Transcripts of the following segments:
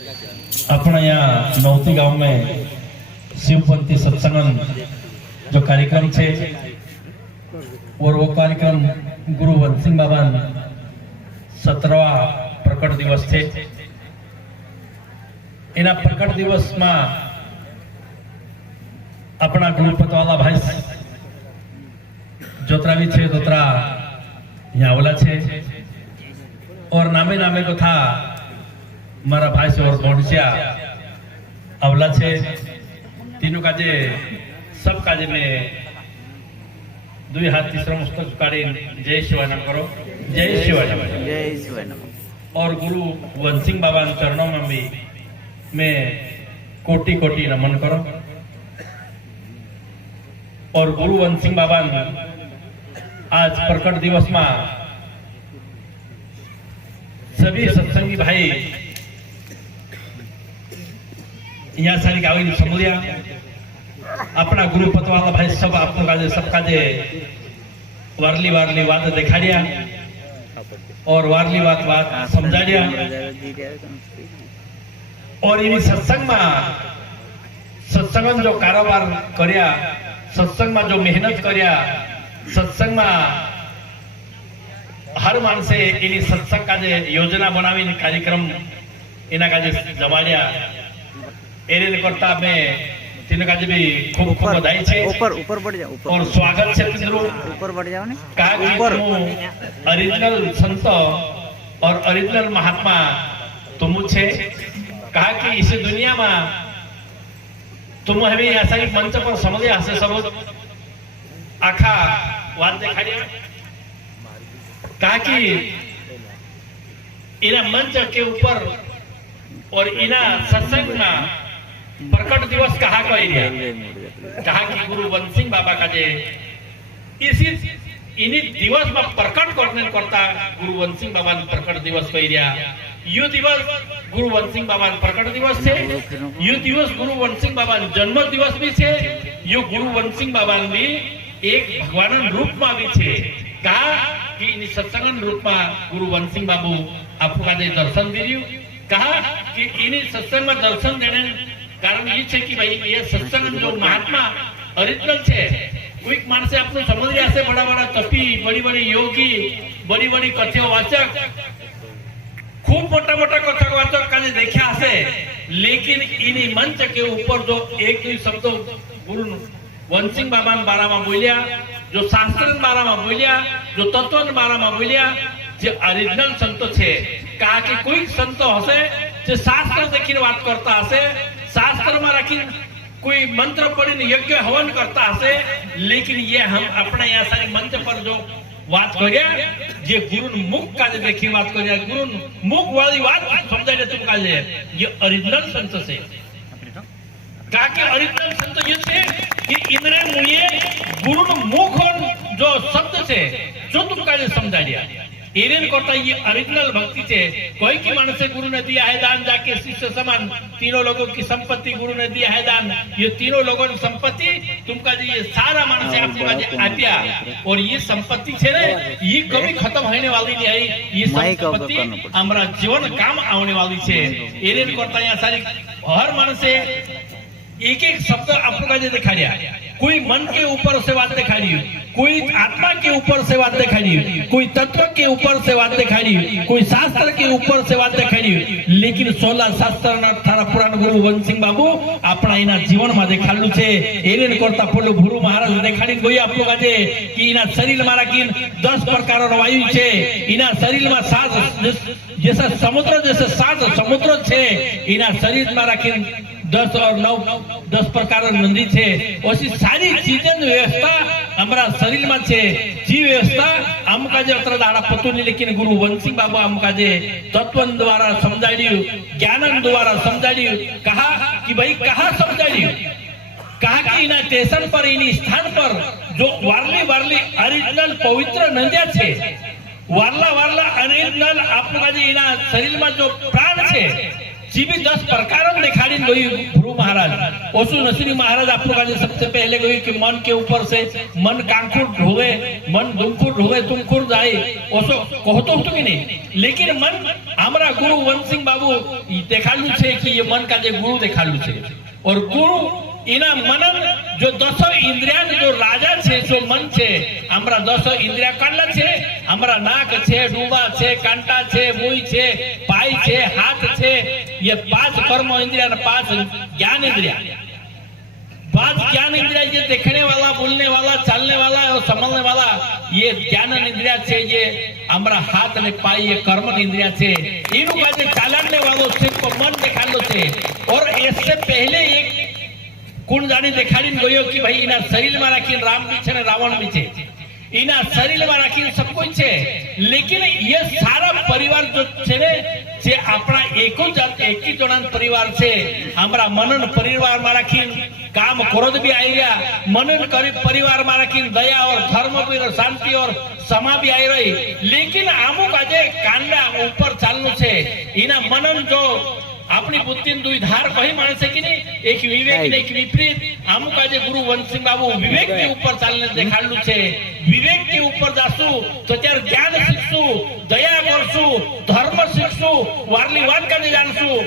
अपना यहाँ नौती गांव में शिवपंथी सत्संग जो कार्यक्रम है और वो कार्यक्रम गुरु वंशिंग बाबा 17वा प्रकट दिवस है। एना प्रकट दिवस में अपना गुरुपत वाला भाई जोतरावी छे दोतरा यहाँ ओला छे और नामे नामे को था मारा भाई से और पहुंचा अवला छे तीनों काजे सब काजे में दुई हाथ तीसरा मस्तक काढ़ी जय शिवाय नाम करो, जय शिवाय नाम, जय शिवाय नाम। और गुरु वंशिंग बाबा चरणों में भी मैं कोटि कोटि नमन करो। और गुरु वंशिंग बाबा आज प्रकट दिवस में सभी सत्संगी भाई यहाँ सारी गावी समझिया अपना गुरुपत वाला भाई सब आपको काजे सबका जे वारली वारली बात दिखाड़िया और वारली बात समझाड़िया और इन सत्संग जो कारोबार कर्या सत्संग में जो मेहनत कर्या सत्संग में हर मानसे इन सत्संग का जे योजना बनावी कार्यक्रम इना का जे जमाड़िया एरे करता में तीन का भी खूब खूब बधाई छे। ऊपर बढ़ जाओ ऊपर और स्वागत छे मित्रों, ऊपर बढ़ जाओ ने का ऊपर ओरिजिनल संत और ओरिजिनल महात्मा तुम छे। कहा कि इस दुनिया में तुम हमें ऐसा ही मंच पर समझे हसे सब आखा बात दिखाड़ी। कहा कि इना मंच के ऊपर और इना सत्संग में प्रकट दिवस कहा को एरिया कहा कि गुरु वंशिंग बाबा का जे इसी इन्हीं दिवस में प्रकट करने करता गुरु वंशिंग बाबा प्रकट दिवस को एरिया यू दिवस गुरु वंशिंग बाबा प्रकट दिवस है। यू दिवस गुरु वंशिंग बाबा जन्म दिवस भी है। यू गुरु वंशिंग बाबा भी एक भगवान रूप में भी है। कहा कि इन सत्संग रूप में गुरु वंशिंग बाबू आपको का दर्शन दे रही। कहा कि इन सत्संग में दर्शन देने कारण ये है कि भाई ये सत्संग जो महात्मा ओरिजिनल है कोई मानसे आपने समझ लिया से बड़ा बड़ा तपी बड़ी बड़ी योगी बड़ी बड़ी कथ्य वाचक खूब मोटा मोटा कथा वाचक का देखा से लेकिन इन्हीं मंच के ऊपर जो एक दो शब्द गुरु वंशिंग बाबा बारा में बोलिया जो शास्त्र बारा में बोलिया जो तत्व बारा में बोलिया जो ओरिजिनल संत है। कहा कि कोई संत हसे जो शास्त्र देखी बात करता हसे शास्त्र में रखी कोई मंत्र पढ़ी यज्ञ हवन करता हसे लेकिन ये हम अपने यहाँ सारे मंच पर जो बात करिया ये गुरु मुख का देखी बात करिया गुरु मुख वाली बात समझाइए तुम का ये ओरिजिनल संत से। कहा कि ओरिजिनल संत ये थे कि इनरे मुझे गुरु मुख जो शब्द से जो तुम का समझा दिया एरेन करता ये ओरिजिनल भक्ति थे। कोई की मानसे गुरु ने दिया है दान जाके शिष्य समान तीनों लोगों की संपत्ति गुरु ने दिया है दान ये तीनों लोगों की संपत्ति तुमका जी ये सारा मानसे आपको आत्या और ये संपत्ति छे ने ये कभी खत्म होने वाली नहीं है। ये संपत्ति हमारा जीवन काम आने वाली छे। एरेन करता यहाँ सारी हर मानसे एक एक शब्द आपको दिखा दिया कोई मन के ऊपर से बात दिखा रही कोई आत्मा के ऊपर से बात दिखा रही कोई तत्व के ऊपर से बात दिखा रही कोई शास्त्र के ऊपर से बात दिखा रही लेकिन 16 शास्त्र 18 पुराण गुरु वंशिंग बाबू अपना इना जीवन में देखाड़ू छे। एरेन करता पोलो गुरु महाराज देखाड़ी गई आपको काजे कि इना शरीर में राखी 10 प्रकार वायु छे इना शरीर में 7 जैसा समुद्र जैसे 7 समुद्र छे इना शरीर में राखी 10 और 10 प्रकार नंदी छे ऐसी सारी चीजें व्यवस्था हमारा शरीर में छे जी व्यवस्था हमका जे अत्र दाड़ा पतो नहीं लेकिन गुरु वंशिंग बाबा हमका जे तत्वन द्वारा समझाड़ियो ज्ञानन द्वारा समझाड़ियो। कहा कि भाई कहा समझाड़ियो कहा कि इना स्टेशन पर इन स्थान पर जो वारली वारली ओरिजिनल पवित्र नंदिया छे वारला वारला ओरिजिनल आपका जे इना शरीर में जो प्राण छे जी भी 10 प्रकार दिखाड़ी गई गुरु महाराज ओसु नसरी महाराज आपको का सबसे पहले गई कि मन के ऊपर से मन कांकुर ढोगे मन दुमकुर ढोगे तुमकुर जाए ओसो कहतो हो कि नहीं लेकिन मन हमारा गुरु वंशिंग बाबू देखालू छे कि ये मन का जे गुरु देखालू छे और गुरु इना मनन जो 10 इंद्रिया जो राजा छे जो मन छे हमरा 10 इंद्रिया काढला छे हमरा नाक छे डूबा छे कांटा छे मुई छे पाई छे हाथ छे ये 5 कर्म इंद्रिया और 5 ज्ञान इंद्रिया 5 ज्ञान इंद्रिया ये देखने वाला बोलने वाला चलने वाला और समझने वाला ये ज्ञान इंद्रिया छे ये हमरा हाथ ने पाई ये कर्म इंद्रिया छे इनु का जे चालने वालो सिर्फ मन देखालो छे और इससे पहले एक कोण जाने देखाड़ी गयो कि भाई इना शरीर में राखी राम भी छे ने रावण भी छे इना शरीर में राखी सब कुछ छे लेकिन ये सारा परिवार जो छे ने जे अपना एको जात एक ही जणान परिवार छे हमरा मनन परिवार में राखी काम क्रोध भी आई गया मनन करी परिवार में राखी दया और धर्म भी और शांति और समा भी आई रही लेकिन आमु का जे कांडा ऊपर चालनु छे इना मनन जो अपनी बुद्धि दुई धार कही मानसे कि नहीं एक विवेक एक विपरीत आमु का जे गुरु वंशिंग बाबू विवेक के ऊपर चालने देखाडलू छे विवेक के ऊपर जासू तो त्यार ज्ञान शिक्षू दया करसू धर्म शिक्षू वारली वाद का जानसू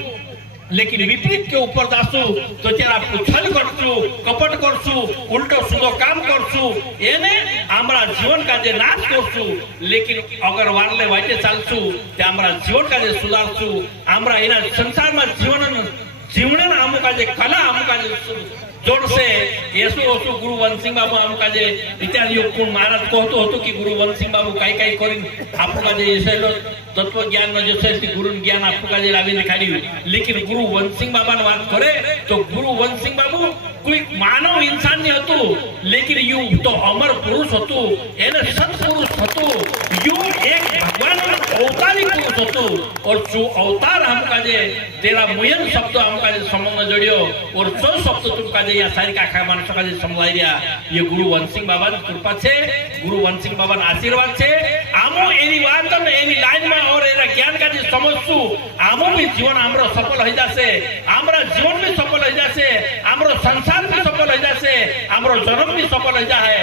लेकिन विपरीत के ऊपर जासू तो त्यार उछल करसू कपट करसू उल्टो सुधो काम करसू एने हमरा जीवन का जे नाश करसू लेकिन अगर वारले वाटे चालसू ते हमरा जीवन का जे सुधारसू हमरा एना संसार में जीवन आमु का जे कला आमु का जे जोड़से येसु ओसु गुरु वंशिंग बाबू आमु का जे इत्यादि कोण महाराज कहतो होतो की गुरु वंशिंग बाबू काय काय करीन आपु का जे येसलो तत्व ज्ञान में जो से गुरु ज्ञान आपको का जे लावी दिखाड़ी लेकिन गुरु वंशिंग बाबा ने बात करे तो गुरु वंशिंग बाबू कोई मानव इंसान नहीं हतु लेकिन यू तो अमर पुरुष हतु एने सत्पुरुष हतु यू एक भगवान अवतारी पुरुष हतु और जो अवतार हम का जे तेरा मुयन शब्द हम का जे संबंध जोड़ियो और जो शब्द तुम का जे या सारी का मानस का जे समलाई दिया ये गुरु वंशिंग बाबा की कृपा छे गुरु वंशिंग बाबा ना आशीर्वाद छे आमो एनी वात ने एनी लाइन में और एना ज्ञान का जे समझसु आमो भी जीवन हमरो सफल हो जासे हमरा जीवन भी सफल हो जासे हमरो संसार भी सफल हो जासे हमरो जन्म भी सफल हो जाए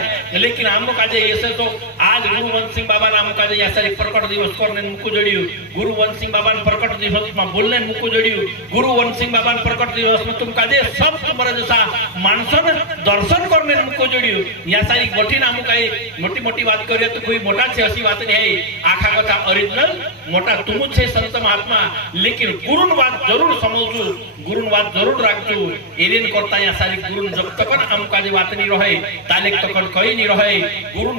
लेकिन हमको का जे ऐसे तो आज गुरु वंशिंग बाबा नाम का जे या सारी प्रकट दिवस करने मुको जोड़ियो गुरु वंशिंग बाबा ने प्रकट दिवस में बोलने मुको जोड़ियो गुरु वंशिंग बाबा ने प्रकट दिवस में तुम का जे सब तुम्हारे जैसा मानसन दर्शन करने मुको जोड़ियो या सारी मोटी नाम का मोटी मोटी बात करिए तो कोई मोटा छे ऐसी बात नहीं है आखा कथा ओरिजिनल मोटा तुम छे संत महात्मा लेकिन गुरुन बात जरूर समझू गुरुन बात जरूर राखजू एरिन करता या सारी गुरुन जब तक हम का जे बात नहीं रहे ताले तक कहीं नहीं रहे गुरुन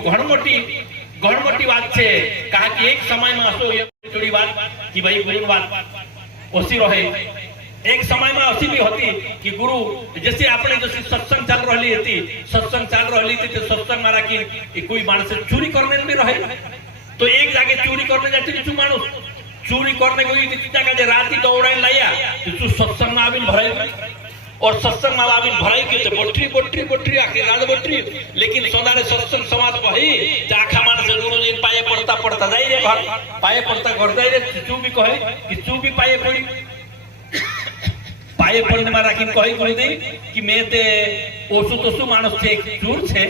घणमोटी बात छे कहा कि एक समय में असो ये थोड़ी बात कि भाई गुरुन बात ओसी रहे एक समय में ऐसी भी होती कि गुरु जैसे आपने जैसे सत्संग चल रही थी सत्संग चल रही थी तो सत्संग मारा कि कोई मानस चोरी करने में रहे तो एक जाके चोरी करने जाती थी मानुस चोरी करने गई जगह रात दौड़ा लाया तू सत्संग में आविन भराई और सत्संग में आविन भराई की बोट्री बोट्री बोट्री आखिर रात बोट्री लेकिन सदारे सत्संग समाज पही आखा मानस गुरुजी पाए पड़ता पड़ता जाई रे घर पाए पड़ता घर जाई रे तू भी कहे कि तू भी पाए पड़ी पाए पड़ने में राखी कही कही दे कि मैं ते ओसु तोसु मानस थे चूर छे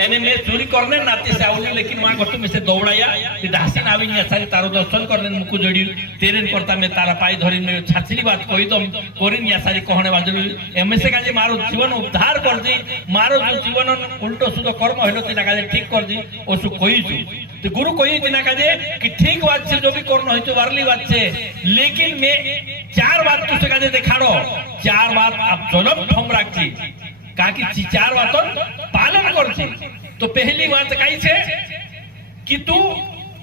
एने मैं चोरी करने नाते से आवली लेकिन मां गोष्ट में से दौड़ाया कि दासीन आविन या सारी तारो दर्शन करने मुको जोड़ी तेरेन करता मैं तारा पाई धरिन में छाछली बात कही दम कोरिन या सारी कहने वाली एमएसए का जे मारो जीवन उद्धार कर दी मारो जो जीवन उल्टो सुधो कर्म हेलो तिना का जे ठीक कर दी ओसु कही छु तो गुरु कही तिना का जे कि ठीक बात से जो भी करना है तो वारली बात से लेकिन मैं 4 बात तुसे का जे देखाड़ो 4 बात आप जन्म ठम राखी कहा कि 4 बातों पालन करछी तो पहली बात कई छे कि तू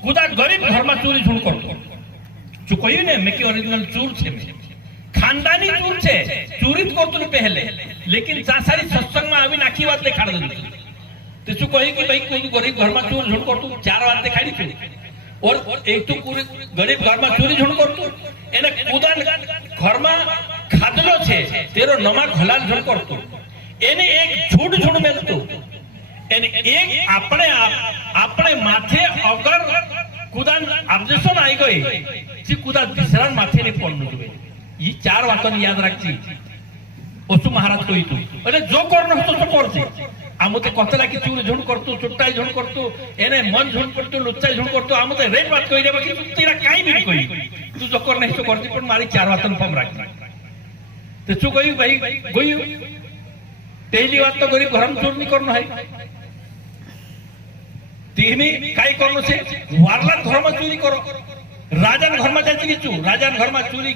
खुदा गरीब घर में चोरी झूठ करतो जो कही ने मैं की ओरिजिनल चोर छे खानदानी चोर छे चोरी करतो पहले लेकिन जा सारी सत्संग में आवी नाखी बात देखाड़ दे तो तू कही कि भाई कोई गरीब घर में चोर झूठ करतो 4 बात देखाड़ी छे और एक तो पूरे गरीब घर में चोरी झूठ करतो एने खुदा घर में खादलो छे तेरो नमक हलाल झूठ करतो एने एक झूठ झूठ मिलतो एने एक अपने माथे अगर खुदा ऑब्जेक्शन आई गई जी खुदा दूसरा माथे नहीं पड़ना चाहिए ये 4 वातोनी याद राखची ओसु महाराज कहितु अरे जो करनो तो तो करছে आमते कहतला कि चूर झुंड करतु चुट्टाई झुंड करतु एने मन झुंड करतु लुच्चाई झुंड करतु आमते रेट बात कहि देबा कि तेरा काई भी कहि तू जो कर नहीं तो करती पण मारी 4 वातन फम राखची ते तू कहि भाई गई पहली बात तो गरीब घरम चोर नहीं करनो है तीनी काय करनो छे वारला घर में चोरी करो राजन घर में जाती कि चू राजन घर में चोरी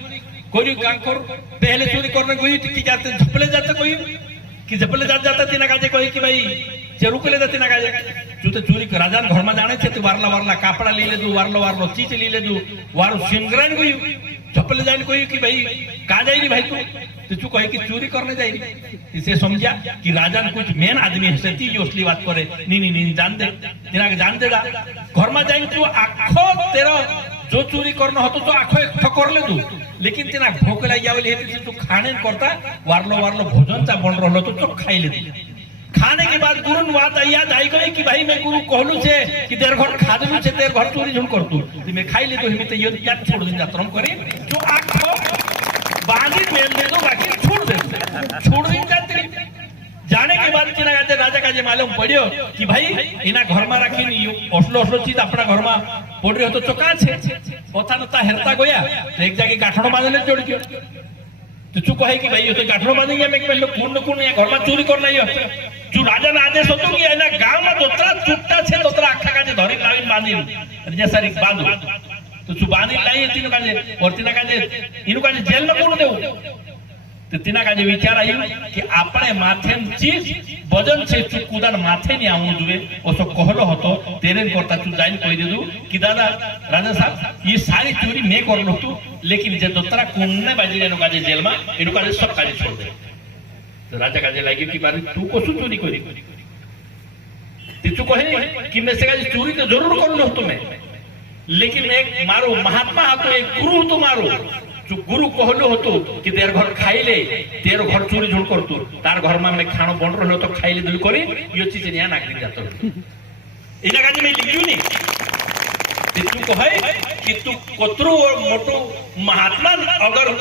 कोई काम कर पहले चोरी करने कोई कि जाते झपले जाते कोई कि झपले जाता तीना काजे कोई कि भाई जे रुकले जाते ना काजे तू तो चोरी राजन घर में जाने छे तो वारला वारला कापड़ा ली ले दू वारलो चीज ली ले दू वारो सिंगरान कोई झपले जाने कोई कि भाई कहां जाई भाई तू कहे कि चोरी करने जाई इसे समझा कि राजन कुछ मेन आदमी है ती जो असली बात करे नहीं जान दे तीना के जान दे घर में जाई तू आखो तेरा जो चोरी करना होतो तो आखो एक कर ले तू लेकिन तेना भूख लगी आवली हे तू खाने करता वारलो भोजन चा बन रहलो तो खाई ले खाने के बाद गुरु बात याद आई गई कि भाई मैं गुरु कहलू छे कि तेरे घर खा देलू छे तेरे घर चोरी झुंड करतू तो मैं खाई ले तो हिमी तो याद छोड़ दिन जातरम करे जो आखो बांधी मेल दे दो बाकी छोड़ दिन जाते जाने के बाद तेना काजे राजा काजे मालूम पड़ियो कि भाई इना घर में राखी असलो चीज अपना घर में पड़ रही हो तो चोका छे कथा नता हेरता गया तो एक जगह गाठड़ो बांधने जोड़ गयो तो तू कहे कि भाई तो गाठड़ो बांधी गया मैं पहले कौन या घर में चोरी कर नहीं हो जो राजा ना आदेश होतो कि एना गांव में दोतरा चुट्टा छे दोतरा आखा काजे धरी लावीन बांधी जे सारी बांधू तो तू बांधी लाई तीन काजे और तीन काजे इनु काजे जेल में कोण देऊ तो तीना काजे विचार आयो कि आपणे माथे चीज वजन छे तू कुदान माथे नहीं आऊ जुए ओसो कहलो होतो तेरे करता तू जाइन कहि देदू कि दादा राजा साहब ये सारी चोरी मैं करलो तू लेकिन जे दोतरा कोनने बाजी एनो काजे जेल में एनो काजे सब काजे छोड़ दे तो राजा काजे लागी कि बारे तू कसु चोरी करी तू कहे कि मैं से काजे चोरी तो जरूर करलो तो मैं लेकिन एक मारो महात्मा हतो एक गुरु तो मारो जो गुरु कहलो होतो कि तेर घर खाइले तेर घर चोरी झुंड करतु तार घर में मैं खानो बन रहलो तो खाइले दुल करी यो चीज निया नागरिक जातो इना काजे मैं लिखियो नी तू कहे कि तू कतरो मोटो महात्मा अगर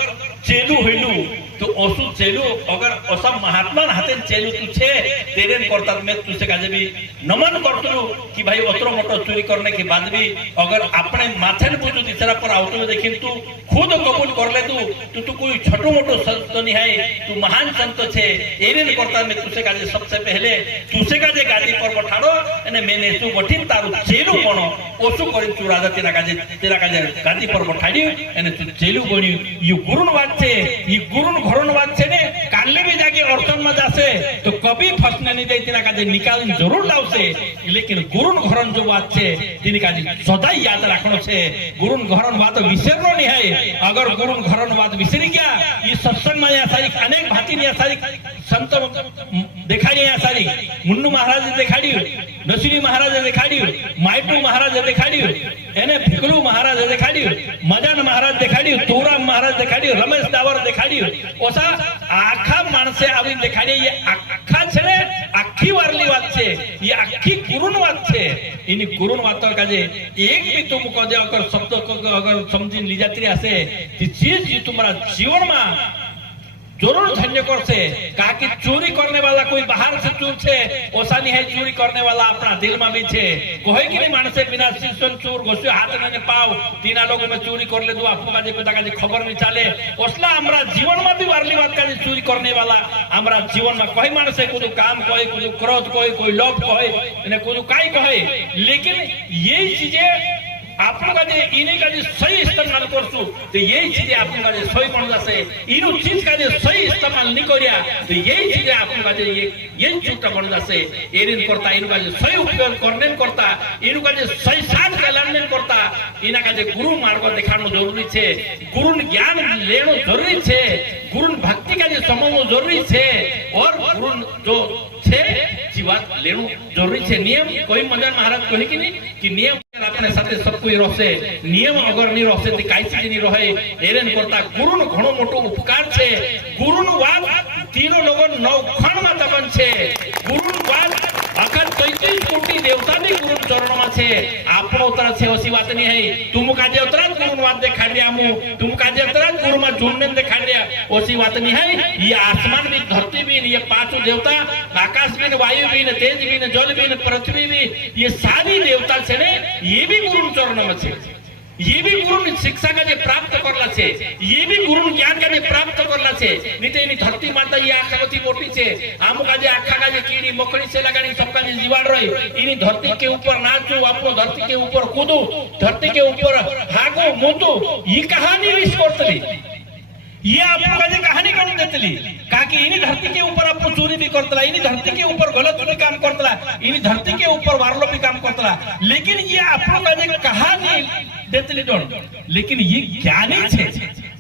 चेलू होइलू तो ओसु चेलू अगर ओसा महात्मा हाथे चेलू तू छे तेरे करता मैं तुसे काजे भी नमन करतलू कि भाई अतरो मोटो चोरी करने के बाद भी अगर अपने माथे ने पूछो तीसरा पर आउतो देखिन तू खुद कबूल कर ले तू कोई छोटो मोटो संत नहीं है तू महान संत छे एने करता मैं तुसे काजे सबसे पहले तुसे काजे गादी पर बैठाड़ो एने मैंने तू बठिन तारू चेलू बनो ओसु करी तू राजा तेरा काजे गादी पर बैठाड़ी एने तू चेलू बनी ये गुरुन बात छे ये गुरुन घरन बात छे ने काले भी जाके अड़चन में जासे तो कभी फसने नहीं देती ना काजे निकाल जरूर लावसे लेकिन गुरुन घरन जो बात छे तिनी काजे सदा याद राखनो छे गुरुन घरन बात विसरनो नहीं है अगर गुरुन घरन बात विसरी गया ये सत्संग में या सारी अनेक भांति या सारी संत देखाड़ी या सारी मुन्नू महाराज देखाड़ी नसीरी महाराज देखाड़ी माइटू महाराज देखाड़ी एने फिकलू महाराज देखाड़ी मदन महाराज देखाड़ी तोराम महाराज देखाड़ी रमेश दावर देखाड़ी ओसा आखा माणसे आवी देखाड़ी ये आखा छे आखी वारली बात छे ये आखी गुरुन बात छे इनी गुरुन बातर काजे एक भी तुम कदे अगर शब्द अगर समझी ली जाती हसे ती चीज जी तुम्हारा जीवन में जरूर धन्य करसे कहा कि चोरी करने वाला कोई बाहर से चोर छे ओसा नहीं है चोरी करने वाला अपना दिल में भी छे कोई कि नहीं मानसे बिना सीसन चोर घोषे हाथ में पाओ तीना लोगों में चोरी कर ले दो आपको काजे कोई काजे खबर नहीं चले ओसला हमरा जीवन में भी वारली बात काजे चोरी करने वाला हमरा जीवन में कोई मानसे कोई काम कोई क्रोध कोई लोभ कोई कोई काई कहे लेकिन ये चीजें आपन का जे इने का जे सही इस्तेमाल करसु तो यही चीजें आपन का जे सही बन जासे इनु चीज का जे सही इस्तेमाल नहीं करिया तो यही चीजें आपन का जे ये चूटा बन जासे एरिन करता इनु का जे सही उपयोग करने करता इनु का जे सही साथ कल्याण करता इना का जे गुरु मार्ग देखानो जरूरी छे गुरु ज्ञान लेनो जरूरी छे गुरु भक्ति का जे समझनो जरूरी छे और गुरु जो छे जीवात लेनो जरूरी छे नियम कोई मदन महाराज कहे कि नहीं कि नियम अपने साथे सब कोई रहसे नियम अगर नहीं रहसे तो काई चीज नहीं रहे एरेन करता गुरुन घणो मोटो उपकार छे गुरुन वात तीनो लोगन नौखण में तपन छे गुरुन वात अखर 33 कोटी देवता भी गुरु चरण में छे आपनो उतर छे ओसी बात नहीं है तुम काजे उतर गुरुन वात देखाड़ी आमु तुम काजे उतर गुरु में जुनने देखाड़ी ओसी बात नहीं है। ये आसमान भी, धरती भी, ये पांचों देवता, आकाश भी, वायु भी, तेज भी, जल भी, पृथ्वी भी, ये सारी देवता से ने ये भी गुरु चरण में छे। ये भी गुरु शिक्षा का जे प्राप्त करला छे, ये भी गुरु ज्ञान का जे प्राप्त करला छे। नहीं तो इनी धरती माता ये आखागती मोटी छे, आमु का जे आखा का जे कीड़ी मकड़ी से लगानी सबका जे जीवाण रही, इनी धरती के ऊपर नाचू, आपको धरती के ऊपर कूदू, धरती के ऊपर भागो मुतू, ये कहानी रिस करतली। ये आपको का जे कहानी कौन देतली का कि इनी धरती के ऊपर आपको चोरी भी करतला, इनी धरती के ऊपर गलत भी काम करतला, इनी धरती के ऊपर वारलो भी काम करतला। लेकिन ये आपको का जे कहानी देतली जोन, लेकिन ये ज्ञानी छे,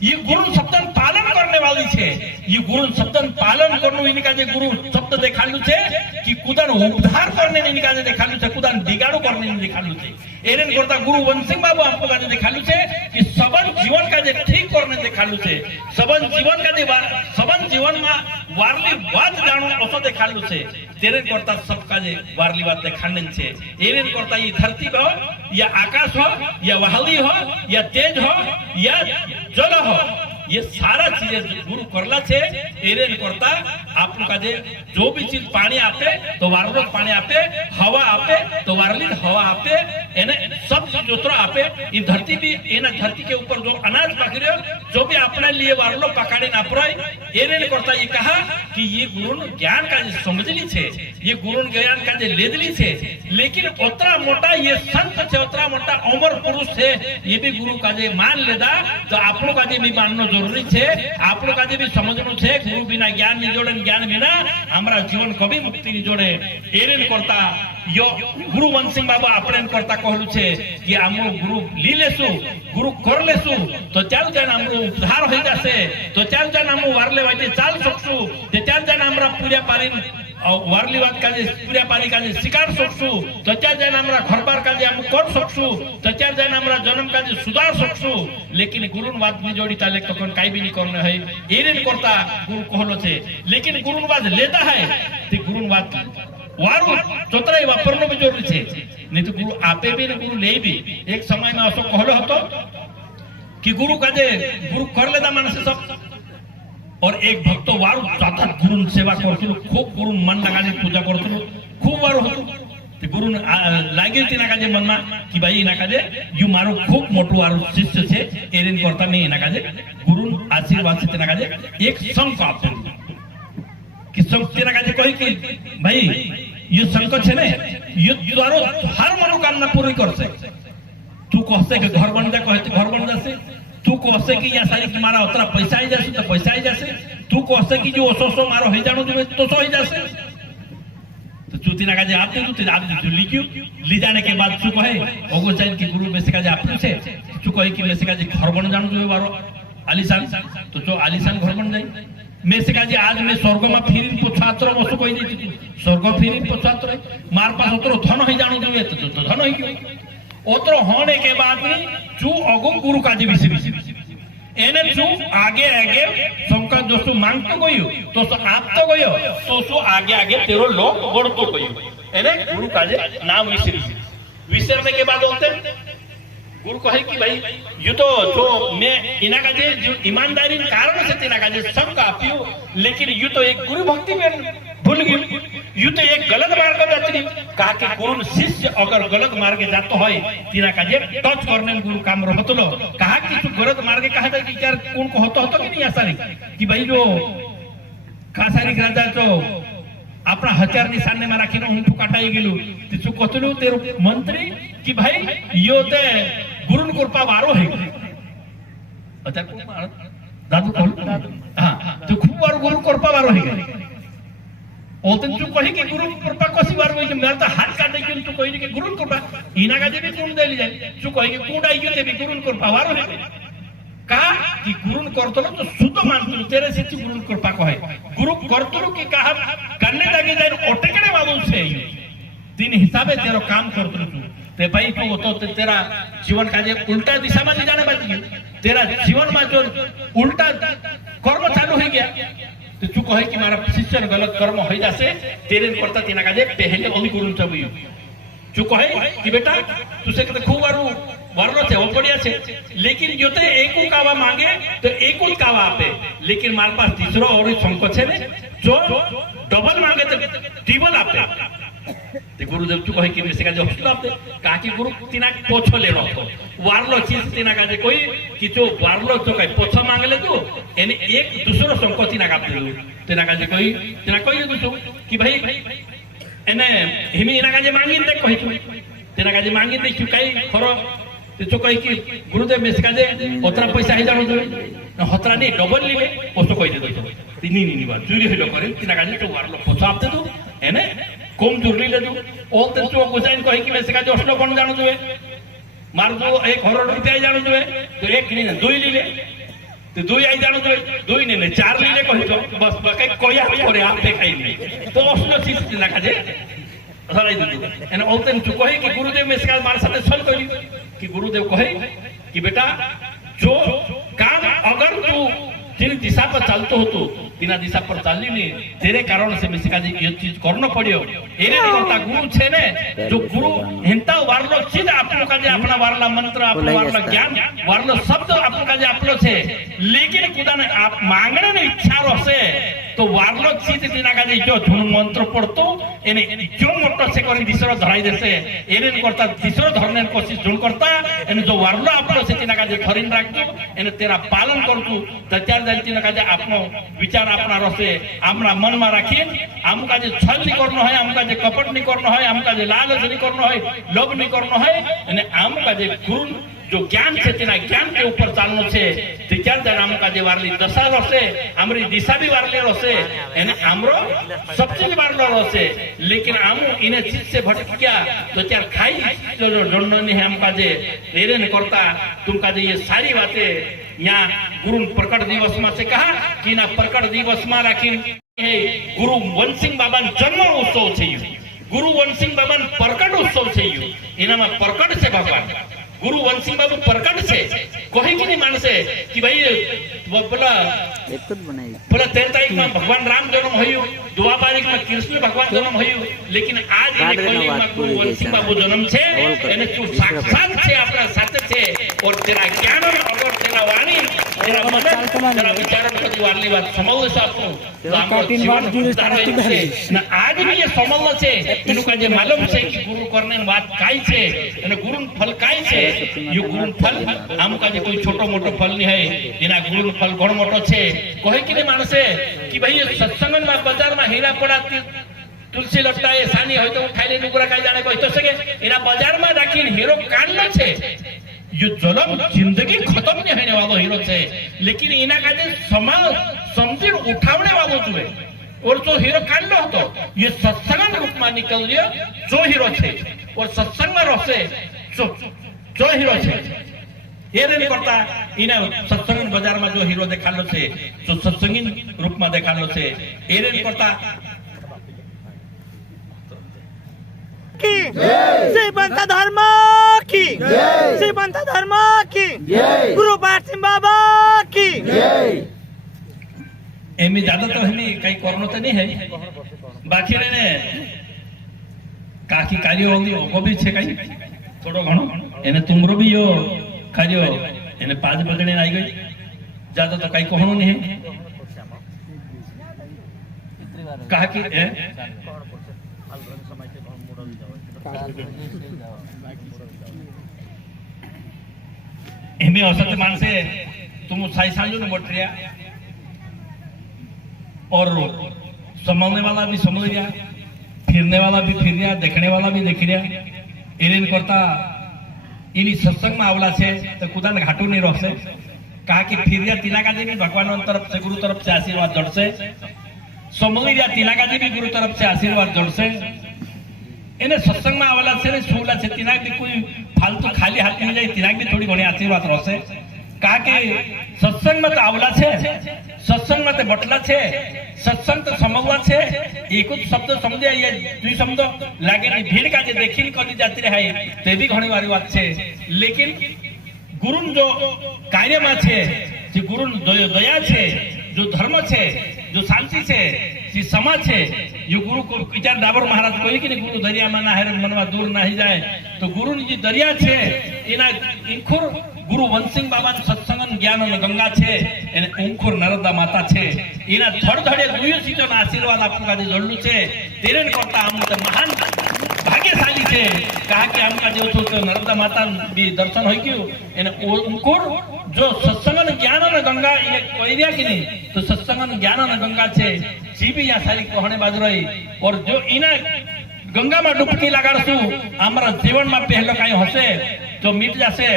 ये गुरु शब्द पालन करने वाली छे। ये गुरु शब्द पालन करनो इनका जे गुरु शब्द देखालू छे कि कुदान उद्धार करने इनका जे देखालू छे, कुदान दिगाड़ो करने देखालू छे। एरेन करता गुरु वंशिंग बाबू आपको का जे देखालू छे कि सबन जीवन का जे ठीक करने देखालू छे, सबन जीवन का जे सबन जीवन में वारली बात जानो ओसो देखालू छे। तेरे करता सबका जे वारली बात देखाने छे। एरेन करता ये धरती हो या आकाश हो या वाहली हो या तेज हो या जल हो, ये सारा चीजें गुरु करला छे। एरेन करता आपको का जे जो भी चीज पानी आपे तो वारलो पानी आपे, हवा आपे तो वारली हवा आपे, एने सब चीज जोतरो आपे। ये धरती भी एना धरती के ऊपर जो अनाज पकड़ियो जो भी अपने लिए वारलो पकाड़े ना पड़े। एरेन करता ये कहा कि ये गुरु ज्ञान का जे समझली छे, ये गुरु ज्ञान का जे लेदली छे। लेकिन उतना मोटा ये संत छे, उतना मोटा अमर पुरुष छे, ये भी गुरु का जे मान लेदा तो आपनो का जे भी माननो जरूरी छे, आपनो का जे भी समझनो छे। गुरु बिना ज्ञान नहीं जोड़े, ज्ञान बिना हमारा जीवन कभी मुक्ति नहीं जोड़े। एरेन करता यो गुरु वंशिंग बाबा આપણે કરતા કહલું છે કે આમો ગુરુ લી લેસુ, ગુરુ કર લેસુ તો ચાલ જાન આમરો ઉદ્ધાર હોઈ જશે, તો ચાલ જાન આમો વારલે વાટે ચાલ શકશું, તે ચાલ જાન આમરા પૂર્યા પારીન वारली बात का पूरा पानी का शिकार सकसु, तो चार जन हमरा घरबार का हम कर सकसु, तो चार जन हमरा जन्म का सुधार सकसु। लेकिन गुरु बात में जोड़ी ताले कौन काई भी नहीं करना है। एरेन करता गुरु कहलो छे, लेकिन गुरु बात लेता है तो गुरु बात वारू चोतराई वापरनो भी जरूरी छे। नहीं तो गुरु आपे भी ने गुरु ले भी। एक समय में असो कहलो हतो कि गुरु का गुरु कर लेता मानस सब, और एक भक्त वारू सतत गुरु सेवा करतुलो, खूब गुरु मन लगाने पूजा करतुलो, खूब वारू हतो। ते गुरु लागे तेना काजे मन में कि भाई एना काजे यू मारो खूब मोटो वारू शिष्य छे। एरेन करता में एना काजे गुरु आशीर्वाद से तेना काजे एक संक आपे कि सब तेना काजे कही कि भाई ये संक छे ने ये द्वारो हर मनोकामना पूरी करसे। तू कहसे के घर बन जा, कहते घर बन जासे। तू कहसे कि या सारी तुम्हारा उतना पैसा ही जासे तो पैसा ही जासे। तू कहसे कि जो ओसो मारो हो जानो तो सो ही जासे। तो चूतिना का जे आप दे तो आप जो लिखियो ली जाने के बाद तू कहे ओगो चाहिए कि गुरु में से का जे आप से तू कहे कि में से का जे घर बन जानो जो मारो आलीशान, तो जो आलीशान घर बन जाए। में से का जे आज में स्वर्ग में फिरिन पोछात्र वस्तु कहि दी, स्वर्ग फिरिन पोछात्र मार पास उतरो धन हो जानो जो तो धन हो गयो। ओतरो होने के बाद में चू अगो गुरु काजे विषय एने चू आगे आगे संकट दोस्तों मांगतो गयो तो सो आप तो गयो तो सो आगे आगे तेरो लोग बढ़तो गयो। एने गुरु काजे नाम विसरने के बाद बोलते गुरु कहे कि भाई ये तो जो मैं इना का जो ईमानदारी कारण से तेना का सब कापियो, लेकिन ये तो एक गुरु भक्ति में भूल गई, ये तो एक गलत मार्ग जाती। कहा कि गुरु शिष्य अगर गलत मार्ग जातो है तेना का टच करने गुरु काम रहतो लो। कहा कि तू गलत मार्ग कहा था कि यार कौन को होतो कि नहीं आसानी कि भाई जो कासारी राजा तो अपना हथियार निशाने में राखी ऊँटू काटाई गेलू तू कहतलू तेरो मंत्री कि भाई यो ते गुरु कृपा वारो है दादू हाँ तो खूब बार गुरु कृपा वारो है ओतन तू कही कि गुरु कृपा कसी बार होई मेरे तो हाथ काटे कि तू कही कि गुरु कृपा इना का जे भी कौन देली जाए तू कही कि कूड आई के भी गुरु कृपा वारो है। कहा कि गुरु करतलो तो शुद्ध मानतलो तेरे से गुरु कृपा कहे गुरु करतलो कि कहा करने लगे जाए ओटकड़े वालों से तीन हिसाबे तेरो काम करतलो तू ते भाई तू तो तेरा जीवन का जे उल्टा दिशा में जाने बात गयो, तेरा जीवन में जो उल्टा कर्म चालू हो गया तो तू कहे कि मारा शिष्य गलत कर्म हो जासे तेरे करता तीना का जे पहले ओली गुरु चबुयो तू कहे कि बेटा तुसे खूब बारू वारलो છે वो बढ़िया છે लेकिन जो ते एक कावा मांगे तो एक कावा आपे लेकिन मारे पास तीसरो और शंको છે ने जो डबल मांगे तो ट्रिपल आपे ते गुरुदेव चु कहे कि मिसे का जो हस्तला आपते काकी गुरु तिना पोछो लेनो तो वारलो चीज तिना का जे कोई कि जो वारलो तो कई पोछो मांगले तू एने एक दूसरो शंको तिना का आपते तिना का जे कोई तिना कोई दूसरो कि भाई एने हिमी इना का जे मांगी दे कहि तू तिना का जे मांगी दे कि काई खरो ते जो कहि कि गुरुदेव मिसे का जे ओतरा पैसा ही जानो दे हतरा नहीं डबल लिबे ओसो कहि दे तो तिनी नी बात चोरी होलो करे तिना का जे तो वारलो पोछो आपते तू एने कम चुरली ले तू ओल ते चो गुसाइन कहि कि मिसे का जे ओसलो कोन जानो दे मार दो एक हरो रुपया जानो दे तो एक नहीं दुई लीले तो दुई आई जानो दे दुई नहीं चार लीले कहि तो बस बके कोया करे आप देखाई नहीं तो ओसलो चीज लगा जे सराई दू एने ओलते चु कहि कि गुरुदेव मिसे का मार साथे सल कहि कि गुरुदेव कहे कि बेटा जो काम अगर तू जिन दिशा पर चलते हो तो बिना दिशा पर चलनी नहीं तेरे कारण से मिसिका जी ये चीज करना पड़ियो एने करता गुरु छे ने जो गुरु हिंता वारलो चीज आपको का जे अपना वारला मंत्र अपना वारला ज्ञान वारलो शब्द आपको का जे आपलो छे लेकिन खुदा ने आप मांगने ने इच्छा रसे तो वारलो चीज दिना का जे जो धुन मंत्र पड़तो एने जो मोटो से करी दिसरो धराई देसे एने करता दिसरो धरने कोशिश धुन करता एने जो वारलो आपलो से दिना का जे धरिन राखतो एने तेरा पालन करतु तत्यार जाती ना का जे आपनो विचार अपना रसे अपना मन में राखी आमका जे छल नहीं करनो है आमका जे कपट नहीं करनो है आमका जे लालच नहीं करनो है लोभ नहीं करनो है અને આમકા જે ગુરુ जो ज्ञान છે તેના જ્ઞાન के ऊपर ચાલનો છે વિચાર જન આમકા જે વારલી દશા રસે આમરી દિશા भी વારલી રસે એને આમરો સબથી વારલો રસે लेकिन आमु इने चीज से भटक गया तो त्यार खाई जो डोनो ने हमका जे रेन करता तुमका जे ये सारी बातें यहाँ गुरु प्रकट दिवस में से कहा कि ना प्रकट दिवस में राखी गुरु वनसिंह बाबा जन्म उत्सव छे गुरु वनसिंह बाबा प्रकट उत्सव छे इना में प्रकट से भगवान गुरु वनसिंह बाबू प्रकट से कहे कि नहीं मानसे कि भाई बोला एक खुद बनाई बोला 13 तारीख में भगवान राम जन्म होयो 2 तारीख में कृष्ण भगवान जन्म होयो लेकिन आज इन कलियुग में गुरु वनसिंह बाबू जन्म छे एने तू साक्षात छे अपना साथे छे और तेरा ज्ञान और तेरा वाणी तेरा मन तेरा विचार बધી વારની વાત સમજવું છે આપણું आज भी ये समझ છે એનું કાજે માલુમ છે કે ગુરુ કરને વાત કાઈ છે અને ગુરુ ફલ કાઈ છે ये गुरु फल आम का कोई छोटो मोटो फल नहीं है इना गुरु फल घणो मोटो छे कहे कि मानसे कि भाई सत्संग में बाजार में हीरा पड़ा तुलसी लटका ए सानी होय तो उठाई ले नुकरा काई जाने कोई तो सके इना बाजार में राखी हीरो काढलो छे ये जलम जिंदगी खत्म नहीं होने वालो हीरो छे लेकिन इना का जे समाज समझी उठावने वालो छे और जो हीरो काढलो હતો ये सत्संग रूप में निकल गया जो हीरो छे और सत्संग में रहसे जो हीरो छे ये नहीं करता इना सत्संग बाजार में जो हीरो देखालो छे जो सत्संगी रूप में देखालो छे ये नहीं करता की श्री पंथ धर्म की श्री पंथ धर्म की गुरु वनसिंह बाबा की एमी ज्यादा तो हमी कई करनो तो नहीं है बाकी ने काकी कार्य होंगी ओको भी छे कई थोड़ो घणो एने तुमरो भी यो कार्य एने 5 बदणे आई गई ज्यादा तो कई कहनो नहीं है कहा कि एमे औसत मानसे तुम साई सांजो ने मोटरिया और समझने वाला भी समझ गया फिरने वाला भी फिर गया देखने वाला भी देख गया एरेन करता इनी सत्संग में आवला छे तो खुदा ने घाटू नहीं रहसे कहा कि फिर गया तिना का भी भगवान तरफ से गुरु तरफ से आशीर्वाद जड़से समझ गया तिना का भी गुरु तरफ से आशीर्वाद जड़से इन्हें सत्संग में आवला छे ने सोला छे तिना भी कोई फालतू खाली हाथ नहीं जाए तिना भी थोड़ी घणी आशीर्वाद रहसे कहा कि सत्संग में तो आवला छे सत्संग में तो बटला छे सत्संग तो समझवा छे एक शब्द समझे ये दुई शब्द लागे नहीं भीड़ का जे देखी कली जाती रहे ते भी घणी वारी बात छे लेकिन गुरु जो कार्य में छे जे गुरु दया छे जो धर्म छे जो शांति छे जे समाज छे ये गुरु को विचार डाबर महाराज कोई कि गुरु दरिया में ना है मनवा दूर नहीं जाए तो गुरु जी दरिया छे એના ઇંખુર ગુરુ વંશિંગ બાબાનું સત્સંગ જ્ઞાન અને ગંગા છે એને ઉંખુર નર્મદા માતા છે એના ધડધડે દુયો સીટોના આશીર્વાદ આપવું કાજે જોડલું છે તેને કરતા આમ તો મહાન ભાગ્યશાળી છે કહા કે આમ કાજે ઓછું તો નર્મદા માતા બી દર્શન હોઈ ગયું એને ઉંખુર જો સત્સંગ અને જ્ઞાન અને ગંગા એ કોઈ રહ્યા કે નહીં તો સત્સંગ અને જ્ઞાન અને ગંગા છે જી બી યા સારી કહણે બાજુ રહી ઓર જો એના ગંગામાં ડૂબકી લગાડશું અમારા જીવનમાં પહેલો કઈ હશે તો મીટ જશે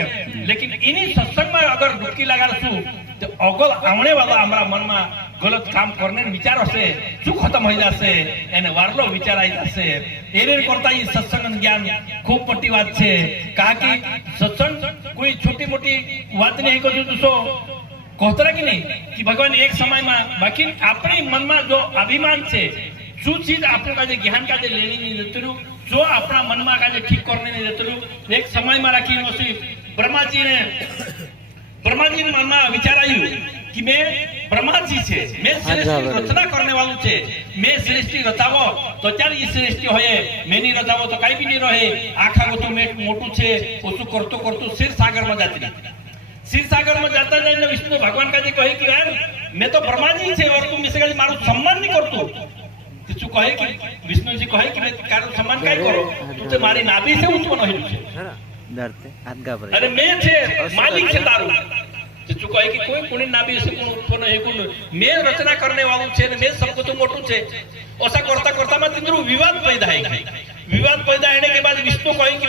લેકિન એની સત્સંગમાં અગર ડૂબકી લગાડશું તો અગલ આવણે વાળા અમારા મનમાં ગલત કામ કરને વિચાર હશે શું ખતમ થઈ જશે એને વારલો વિચાર આવી જશે એને કરતા એ સત્સંગ અને જ્ઞાન ખૂબ મોટી વાત છે કારણ કે સત્સંગ કોઈ છોટી મોટી વાત નહીં કહું છું કહતરા કે નહીં કે ભગવાન એક સમયમાં બાકી આપણી મનમાં જો અભિમાન છે શું ચીજ આપણે કાજે જ્ઞાન કાજે લેણી નહીં રહેતું જો આપણા મનમાં કાજે ઠીક કરને નહીં રહેતું એક સમયમાં રાખી નોસી બ્રહ્માજીને મનમાં વિચાર આવ્યું कि मैं ब्रह्मा जी छे मैं सृष्टि रचना करने वालों छे मैं सृष्टि रचावो तो चार ई सृष्टि होए मैं नहीं रचावो तो काई भी नहीं रहे आखा को तो मैं मोटू छे ओसु करतो करतो क्षीर सागर में जाती क्षीर सागर में जाता जाए विष्णु भगवान का जी कहे कि यार मैं तो ब्रह्मा जी छे और तुम इसे का मारो सम्मान नहीं करतो तू कहे कि विष्णु जी कहे कि मैं कारण सम्मान काई करो तू तो मारी नाभि से उत्पन्न होइलु छे डरते हाथ घाबरे अरे मैं छे मालिक छे तारू तो कहे कि कोई पुण्य नाभि से कोण उत्पन्न है कोण मैं रचना करने वालों छे ने मैं सबको तो मोटू छे ऐसा करता करता में तिंद्रु विवाद पैदा है होने के बाद विष्णु कहे कि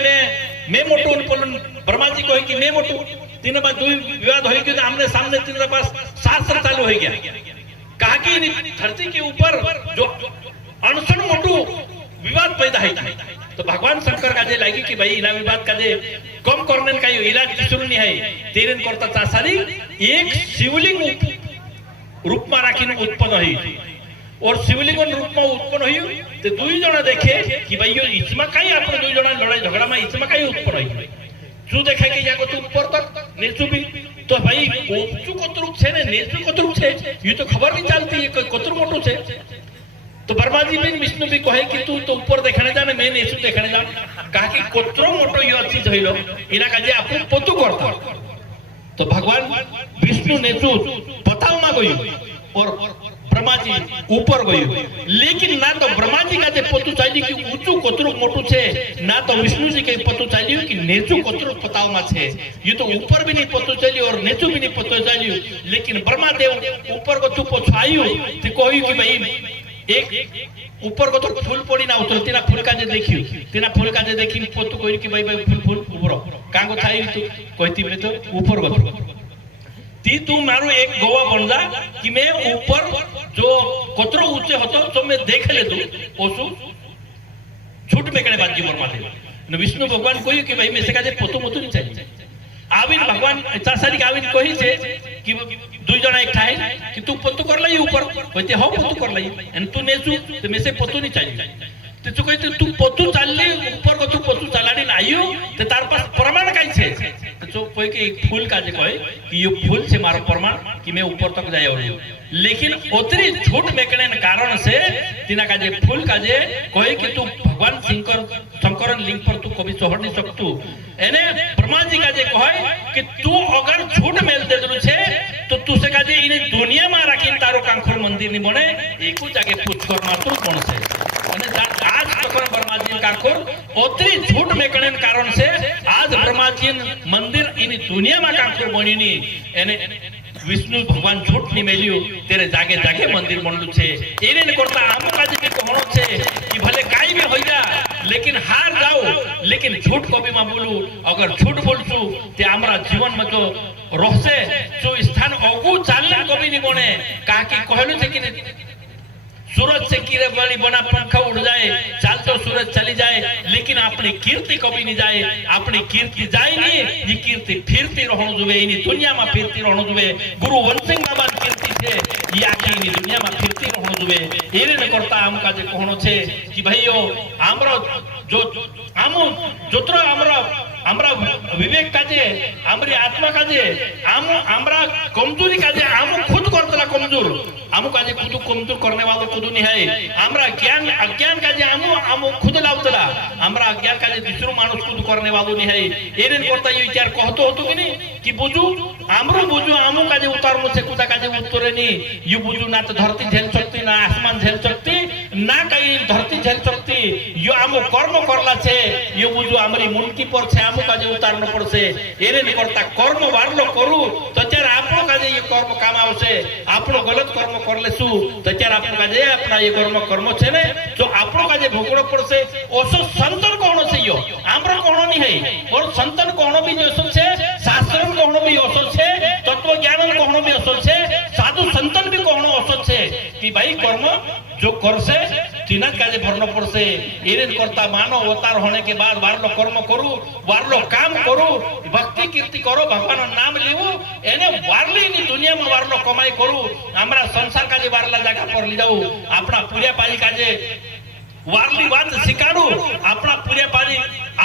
मैं मोटू उत्पन्न ब्रह्मा जी कहे कि मैं मोटू तीन बाद दो विवाद हो गया आमने सामने तीन पास शास्त्र चालू हो गया कहा कि धरती के ऊपर जो अनशन मोटू विवाद पैदा है तो भगवान शंकर का जे लागी कि भाई इना विवाद का जे कम करने का इलाज किशोर नहीं है तेरे करता चासारी एक शिवलिंग रूप में राखीने उत्पन्न हुई और शिवलिंग रूप में उत्पन्न हुई तो दुई जना देखे कि भाई यो इसमें कई आपने दुई जना लड़ाई झगड़ा में इसमें कई उत्पन्न हुई जो देखे कि जाको तू ऊपर तक नेचू भी तो भाई ओचू कोतरूप छे ने नेचू कोतरूप छे ये तो खबर नहीं चलती है कोतरू मोटू छे तो ब्रह्मा जी भी विष्णु भी कहे कि तू तो ऊपर देखने जा मैं नेचू देखने जा कहा कि कोतरो मोटो यो चीज होइलो इना का जे आपन पोतु करता तो भगवान विष्णु नेचू बताव मा गयो और ब्रह्मा जी ऊपर गयो लेकिन ना तो ब्रह्मा जी का जे पोतु चाली कि ऊंचू कोतरो मोटू छे ना तो विष्णु जी के पोतु चाली कि नेचू कोतरो पताव मा छे ये तो ऊपर भी नहीं पोतु चाली और नेचू भी नहीं पोतु चाली लेकिन ब्रह्मा देव ऊपर को तू पोछायो तो कोई कि भाई एक ऊपर को तो फूल पड़ी ना उतर तेरा फूल का जे देखियो तेरा फूल का जे देखी पोतु कोई कि भाई फूल ऊपर कांगो थाई तू कहती मैं तो ऊपर गो ती तू मारो एक गोवा बन जा कि मैं ऊपर जो कोतरो ऊंचे होतो तो मैं देख ले तू ओसु छूट में कने बाजी मोर माथे न विष्णु भगवान कोई कि भाई मैं से का जे पोतु मोतु नहीं चाहिए आविन भगवान चासारी आविन कही छे कि दुई जना एक ठाई कि तू पोतु कर लई ऊपर कहते हो पोतु कर लई एन तू नेचू तो में से पोतु नहीं चाहिए तो तू कहते तू पोतु चालली ऊपर को तू पोतु चालाडी ना आयो तो तार पास प्रमाण काई छे तो जो कोई के एक फूल का जे कहे कि ये फूल से मारो प्रमाण कि मैं ऊपर तक जाय और लेकिन ओतरी झूठ मेकने कारण से तिना का जे फूल का जे कहे कि तू भगवान शंकरन लिंग पर तू कभी चढ़ नहीं सकतू एने ब्रह्मा जी का जे कहे कि तू अगर झूठ मेल दे दलु छे तो तू से का जे इने दुनिया में राखीन तारो कांखर मंदिर नहीं बने एको जागे पूछ कर मात्र कोण से અને आज तक ब्रह्माजी कांखर ओतरी झूठ मेकने कारण से आज ब्रह्माजी मंदिर इनी दुनिया में कांखर बनीनी एने विष्णु भगवान झूठ नहीं मेलियो तेरे जागे जागे मंदिर बनलु छे एने करता आम काजे भी कहणो छे कि भले काई भी होई जा लेकिन हार जाओ लेकिन झूठ कभी मा बोलू अगर झूठ बोलछु ते हमरा जीवन में जो रहसे जो स्थान अगु चालने कभी नहीं बने का कि कहलु छे कि सूरज से कीरे वाली बना पंखा उड़ जाए चाल तो सूरज चली जाए लेकिन अपनी कीर्ति कभी नहीं जाए अपनी कीर्ति जाए नहीं ये कीर्ति फिरती रहणु जुवे इनी दुनिया में फिरती रहणु जुवे गुरु वंशिंग बाबा कीर्ति छे ये आखी इनी दुनिया में फिरती रहणु जुवे एने न करता आम का जे कहणो छे कि भाईओ हमरो जो आमो जोतरो हमरो আমরা বিবেক কাজে আমরা আত্মা কাজে আমরা कमजोरी काजे हम खुद करतला कमजोर हम काजे खुद कमजोर करने वाला खुद नहीं है हमरा ज्ञान अज्ञान काजे हम खुद लावतला हमरा अज्ञान काजे दूसरो मानुस खुद करने वाला नहीं है एरेन करता ये विचार कहतो होतो कि नहीं कि बुझू हमरो बुझू हम काजे उतार मुझे कुदा काजे उत्तरे नहीं यू बुझू ना तो धरती झेल सकती ना आसमान झेल सकती ना कहीं धरती झेल सकती यो हम कर्म करला छे यो बुझू हमरी मुनकी पर छे हम काजे उतारनो पड़से एरेन करता कर्म वारलो करू तो त्यार आपनो काजे ये कर्म काम आवसे आपनो गलत कर्म करले सु तो त्यार आपनो काजे अपना ये कर्म छे ने जो आपनो काजे भोगड़ो पड़से ओसो संतन कोण से यो आमरा कोण नहीं है और संतन कोण भी ओसो छे शास्त्रन कोण भी ओसो छे तत्व ज्ञानन कोण भी ओसो छे साधु संतन भी कोण ओसो छे कि भाई कर्म जो करसे तीना काजे भरनो पड़से एरेन करता मानव अवतार होने के बाद वारलो कर्म करू वारलो काम करू भक्ति कीर्ति करो भगवान नाम लेवो एने वारली नी दुनिया में वारलो कमाई करू हमरा संसार काजे वारला जगह पर ली जाऊ अपना पूर्या पारी काजे वारली बात शिकाडू अपना पूर्या पारी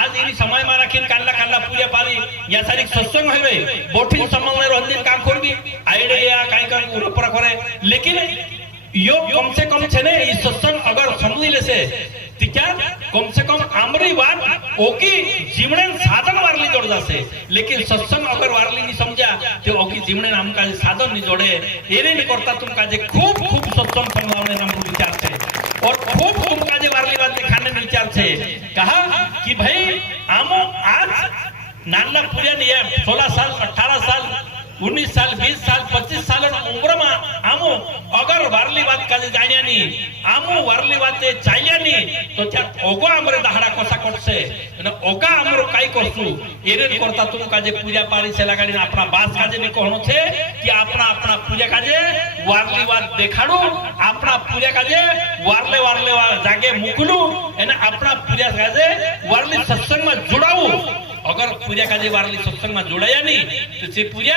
आज इनी समय में रखीन काल्ला काल्ला पूर्या पारी या सारी सत्संग होवे बोठी समन्वय रहंदीन काम करबी आईडे या काई का ऊपर करे लेकिन यो कम से कम छने इस सत्संग अगर समझी लेसे तिच्या कम से कम आमरी बात ओकी जीवनन साधन वारली जोड़ जासे लेकिन सत्संग अगर वारली नहीं समझा तो ओकी जीवनन हम का साधन नहीं जोड़े एरे नहीं करता तुम का जे खूब सत्संग समझावने नाम विचार छे और खूब तुम का जे वारली बात दिखाने में विचार छे कहा कि भाई आमो आज नाना पूजा नहीं है 16 साल 18 साल 19 साल 20 साल 25 साल उम्र में आमो अगर वारली बात काजे जाण्या नी आमो वारली बात चाल्या नी तो त्या ओगो हमरे दहाड़ा कसा करसे અને ઓગા हमरो કાઈ કરસુ એરેન કરતા તું કાજે પૂજા પારી છે લગાડીને આપણા બાસ કાજે ની કહણો છે કે આપણા પૂજા કાજે વારલી વાત દેખાડું આપણા પૂજા કાજે વારલે જાગે મૂકલું અને આપણા પૂજા કાજે વારલી સત્સંગમાં જોડાવું अगर पूजा काजे वारली सत्संग में जोड़ाया नहीं तो से पूजा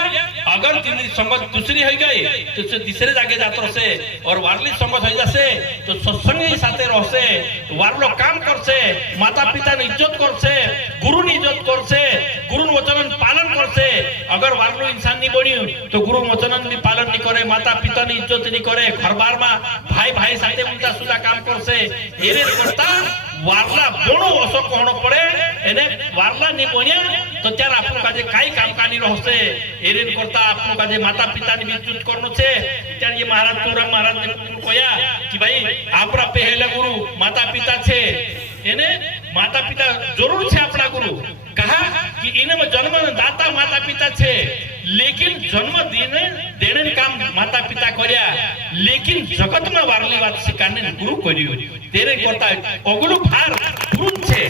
अगर तीसरी संगत दूसरी हो गई तो से तीसरे जाके जातो से और वारली संगत हो जासे तो सत्संग ही साथे रहसे वारलो काम करसे माता पिता ने इज्जत करसे गुरु ने इज्जत करसे गुरु वचनन पालन करसे अगर वारलो इंसान नहीं बनी तो गुरु वचनन भी पालन नहीं करे माता पिता ने इज्जत नहीं करे घरबार में भाई साथे उल्टा सुधा काम करसे एरे करता वारला बोणो ओसो कहणो पड़े एने वारला नहीं बन्या तो त्यार आपन काजे काई काम कानी रहसे एरेन करता आपन काजे माता पिता ने इज्जत करनो छे त्यार ये महाराज तुरंग महाराज ने कोया कि भाई आपरा पहला गुरु माता पिता छे एने माता पिता जरूर छे अपना गुरु कहा कि इने में जन्म दाता माता पिता छे लेकिन जन्म देने काम माता पिता कर्या लेकिन जगत में वारली बात सिखाने गुरु कर्यो तेरे करता ओगुलु भार गुरु छे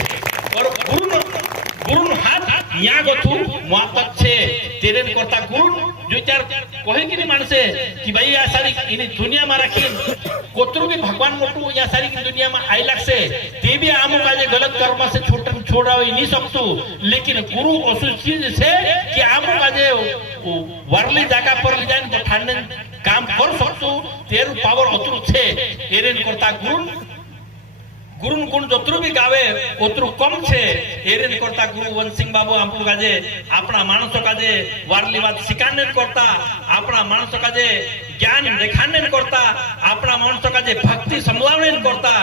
और गुरु हाथ या गथु मुआतक छे तेरे करता गुरु जो चार कहे कि मानसे कि भाई या सारी इनी दुनिया में रखीन कोतरु भी भगवान मोटू या सारी की दुनिया में आई लागसे ते भी आमो काजे गलत कर्म से छोड़ावी नहीं सकतु लेकिन गुरु असुची से कि आमो काजे वारली जागा पर ले जाने ठाणे काम कर सकतु तेरु पावर अतरु छे एरेन करता गुरु गुण जतरु भी गावे ओतरु कम छे एरेन करता गुरु वंशिंग बाबू आपको काजे अपना मानसो काजे वारली बात सिखाने करता अपना मानसो काजे ज्ञान देखाने करता अपना मानसो काजे भक्ति समजावने करता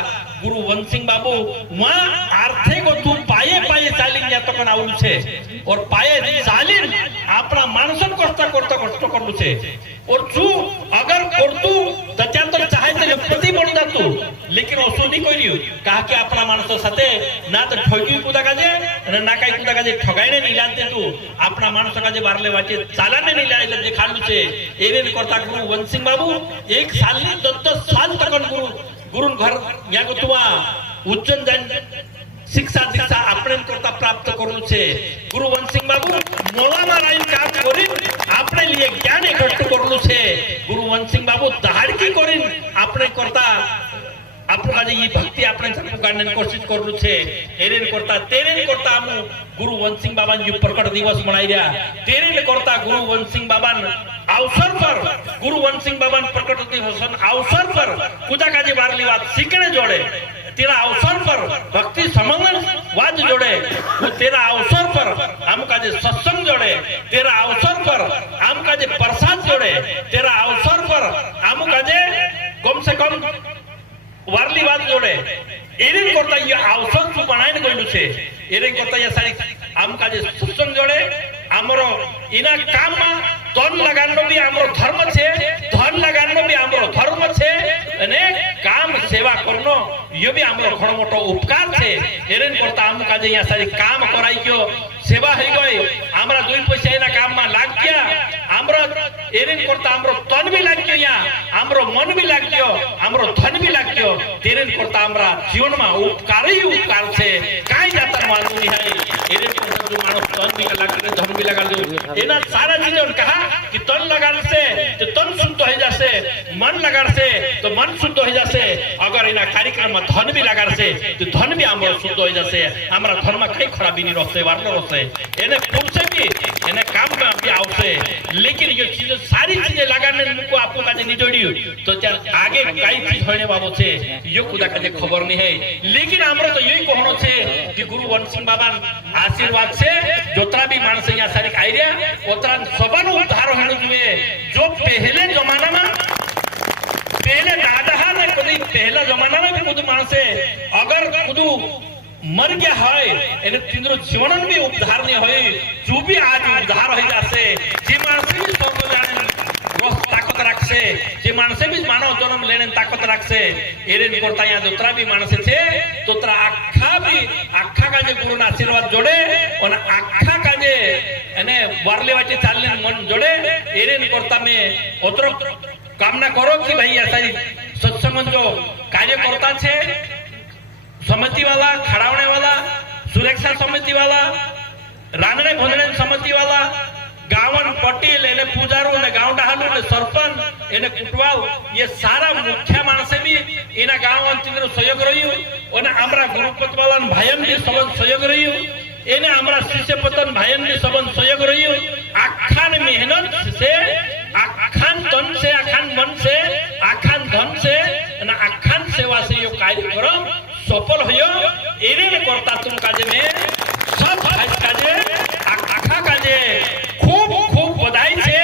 गुरु वंशिंग बाबू वहां आर्थे को तू पाये चालीन या तो कन आवलु छे और पाये चालीन अपना मानसन करता कष्ट करलु छे और तू अगर करतु तत्या तो चाहे ते पति बन जातु लेकिन ओसो नहीं करियो कहा कि अपना मानस साथे ना तो ठगी कुदा काजे ना काई कुदा काजे ठगाईने नहीं जानते तू अपना मानस काजे बारले वाचे चालाने नहीं लायले देखाडलु छे एरेन करता गुरु वंशिंग बाबू 1 साल ની 10 साल तक गुरु घर या गोतवा उच्चन जान शिक्षा दीक्षा अपने करता प्राप्त करलु छे गुरु वंशिंग बाबू मोळामा राईन काम करीन अपने लिए ज्ञान एकत्र करलु छे गुरु वंशिंग बाबू दहाड़की करीन अपने करता आपन काजे ये भक्ति अपने सबको गाने कोशिश करलु छे एरेन करता तेरेन करता हम गुरु वंशिंग बाबा जी प्रकट दिवस मनाई रहा तेरेन करता गुरु वंशिंग बाबा अवसर पर गुरु वंशिंग बाबा प्रकट दिवस अवसर पर पूजा काजे वारली बात सीखने जोड़े तेरा अवसर पर भक्ति समंगल वाद जोड़े वो तेरा अवसर पर हमका जे सत्संग जोड़े तेरा अवसर पर हमका जे प्रसाद जोड़े तेरा अवसर पर हमका जे कम से कम वारली वाद जोड़े एरे करता ये अवसर तू बनाई न कोई छे एरे करता ये सारी हमका जे सत्संग जोड़े हमरो इना काम में तन लगानो भी हमरो धर्म छे धन लगानो भी हमरो धर्म छे अने काम सेवा करनो ये भी हमरो घणो मोटो उपकार छे एरेन करता हमका जे या सारी काम कराई गयो सेवा हई गई हमरा दुई पैसा एना काम में लाग गया हमरा एरेन करता हमरो तन भी लाग गयो या हमरो मन भी लाग गयो हमरो धन भी लाग गयो तेरेन करता हमरा जीवन में उपकार ही उपकार छे काई जाता मालूम नहीं है एरेन करता जो मानो तन भी लगा के धन भी लगा दो एना सारा चीज उन कहा कि तन लगाने से तो तन शुद्ध हो जासे मन लगाने से तो मन शुद्ध हो जासे अगर इना कार्यक्रम में धन भी लगाने से तो धन भी हमरो शुद्ध हो जासे हमरा धन में कई खराबी नहीं रहते वार्ता रहते एने पुरुष भी एने काम में भी आवसे लेकिन ये चीज सारी चीजें लगाने को आपको काजे नहीं जोड़ी तो चल आगे कई चीज होने बाबत से यो खुदा काजे खबर नहीं है लेकिन हमरो तो यही कहनो छे कि गुरु वंशिंग बाबा आशीर्वाद से जोतरा भी मानस यहाँ सारी आइडिया ओतरा सबन उद्धार होने जुए जो पहले जमाना में पहले दादा ने कभी पहला जमाना में भी खुद मानसे अगर खुद मर गया है एने तिंद्रो जीवन भी उद्धार नहीं होई जो भी आज उद्धार हो जासे जे मानसे भी सब जाने रोज ताकत रखसे जे मानसे भी मानव जन्म लेने ताकत रखसे एरेन करता यहाँ जोतरा भी मानसे छे तोतरा आखा का जे गुरु आशीर्वाद जोड़े और आखा का जे एने वारले वाचे चालने मन जोड़े एरेन करता में ओतर कामना करो कि भाई ऐसा सत्संग जो कार्य करता छे समिति वाला खड़ावने वाला सुरक्षा समिति वाला रांधणे भोजने समिति वाला गावन पटेल एने पूजारो ने गांव डहालू ने सरपंच एने कुटवाल ये सारा मुख्य मानसे भी इना गांव अंतिम सहयोग रहियो और हमरा गुरुपत वाला भाईन भी सबन सहयोग रहियो एने हमरा शिष्य पतन भाईन भी सबन सहयोग रहियो आखान मेहनत से आखान तन से आखान मन से आखान धन से ना आखान सेवा से यो कार्यक्रम सफल होयो एरेन करता तुम काजे में सब भाई काजे आखा काजे खूब खूब बधाई छे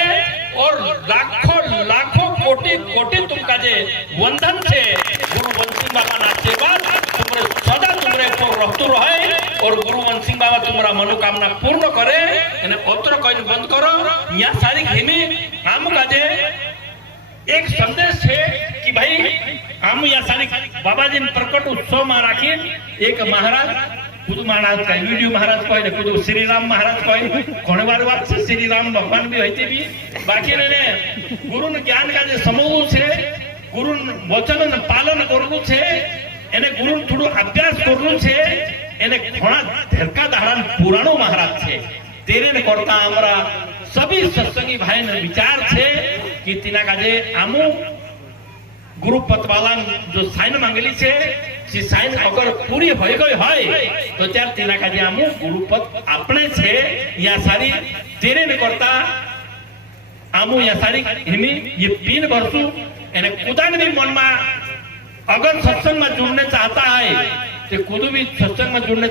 और लाखों लाखों कोटि कोटि तुम काजे वंदन छे गुरु वंशिंग बाबा ना आशीर्वाद तुमरे सदा तुमरे ऊपर रहतु रहे और गुरु वंशिंग बाबा तुम्हारा मनोकामना पूर्ण करे एने ओतर कइन बंद करो या सारी घेमी आम काजे एक संदेश है कि भाई हम या सारी बाबा जी प्रकट उत्सव में राखी एक महाराज खुद महाराज का वीडियो महाराज कहले खुद श्री राम महाराज कहले कोने बार बात से श्री राम भगवान भी होते भी बाकी ने गुरु ज्ञान का जे समूह छे गुरु वचन पालन करनु छे एने गुरु थोड़ो अभ्यास करनु छे एने घणा धरका धारण पुराणो महाराज छे तेरे ने करता हमरा सभी सत्संगी भाई ने विचार छे कि तिना काजे आमु गुरुपत वाला जो साइन मांगेली छे सी साइन अगर पूरी होई गई है तो त्यार तिना काजे आमु गुरुपत आपणे छे या सारी तेरे ने करता आमु या सारी हिमी ये पिन भरसु एने कुदान भी मन में अगर सत्संग में जुड़ने चाहता है तो खुद भी सत्संग में जुड़ने